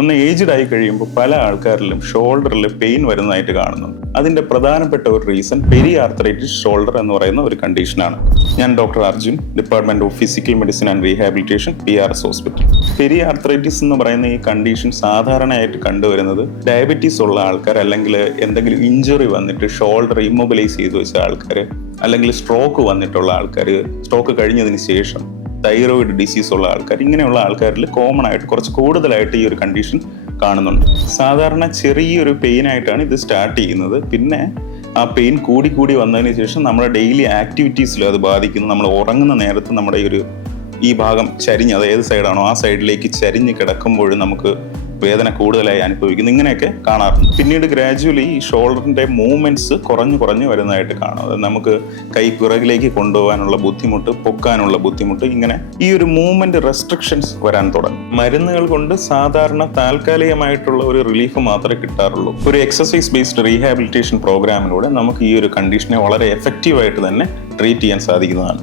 ഒന്ന് ഏജ്ഡ് ആയി കഴിയുമ്പോൾ പല ആൾക്കാരിലും ഷോൾഡറിൽ പെയിൻ വരുന്നതായിട്ട് കാണുന്നുണ്ട്. അതിന്റെ പ്രധാനപ്പെട്ട ഒരു റീസൺ പെരിയാർത്രൈറ്റിസ് ഷോൾഡർ എന്ന് പറയുന്ന ഒരു കണ്ടീഷനാണ്. ഞാൻ doctor Arjun, department of physical medicine and rehabilitation, PRS hospital. Periarthritis എന്ന് പറയുന്ന ഈ കണ്ടീഷൻ സാധാരണയായിട്ട് കണ്ടുവരുന്നത് ഡയബറ്റീസ് ഉള്ള ആൾക്കാർ, അല്ലെങ്കിൽ എന്തെങ്കിലും ഇഞ്ചുറി വന്നിട്ട് ഷോൾഡർ ഇമ്മൊബിലൈസ് ചെയ്ത് വെച്ച ആൾക്കാർ, അല്ലെങ്കിൽ സ്ട്രോക്ക് വന്നിട്ടുള്ള ആൾക്കാർ, സ്ട്രോക്ക് കഴിഞ്ഞതിന് ശേഷം തൈറോയിഡ് ഡിസീസ് ഉള്ള ആൾക്കാർ, ഇങ്ങനെയുള്ള ആൾക്കാരിൽ കോമൺ ആയിട്ട് കുറച്ച് കൂടുതലായിട്ട് ഈ ഒരു കണ്ടീഷൻ കാണുന്നുണ്ട്. സാധാരണ ചെറിയൊരു പെയിൻ ആയിട്ടാണ് ഇത് സ്റ്റാർട്ട് ചെയ്യുന്നത്. പിന്നെ ആ പെയിൻ കൂടി വന്നതിന് ശേഷം നമ്മുടെ ഡെയിലി ആക്ടിവിറ്റീസിലും അത് ബാധിക്കുന്നു. നമ്മൾ ഉറങ്ങുന്ന നേരത്ത് നമ്മുടെ ഈ ഭാഗം ചരിഞ്ഞ്, അത് ഏത് സൈഡാണോ ആ സൈഡിലേക്ക് ചരിഞ്ഞ് കിടക്കുമ്പോഴും നമുക്ക് വേദന കൂടുതലായി അനുഭവിക്കുന്നു. ഇങ്ങനെയൊക്കെ കാണാറുണ്ട്. പിന്നീട് ഗ്രാജുവലി ഈ ഷോൾഡറിന്റെ മൂവ്മെന്റ്സ് കുറഞ്ഞു വരുന്നതായിട്ട് കാണും. അത് നമുക്ക് കൈ പിറകിലേക്ക് കൊണ്ടുപോകാനുള്ള ബുദ്ധിമുട്ട്, പൊക്കാനുള്ള ബുദ്ധിമുട്ട്, ഇങ്ങനെ ഈ ഒരു മൂവ്മെന്റ് റെസ്ട്രിക്ഷൻസ് വരാൻ തുടങ്ങും. മരുന്നുകൾ കൊണ്ട് സാധാരണ താൽക്കാലികമായിട്ടുള്ള ഒരു റിലീഫ് മാത്രമേ കിട്ടാറുള്ളൂ. ഒരു എക്സസൈസ് ബേസ്ഡ് റീഹാബിലിറ്റേഷൻ പ്രോഗ്രാമിലൂടെ നമുക്ക് ഈ ഒരു കണ്ടീഷനെ വളരെ എഫക്റ്റീവായിട്ട് തന്നെ ട്രീറ്റ് ചെയ്യാൻ സാധിക്കുന്നതാണ്.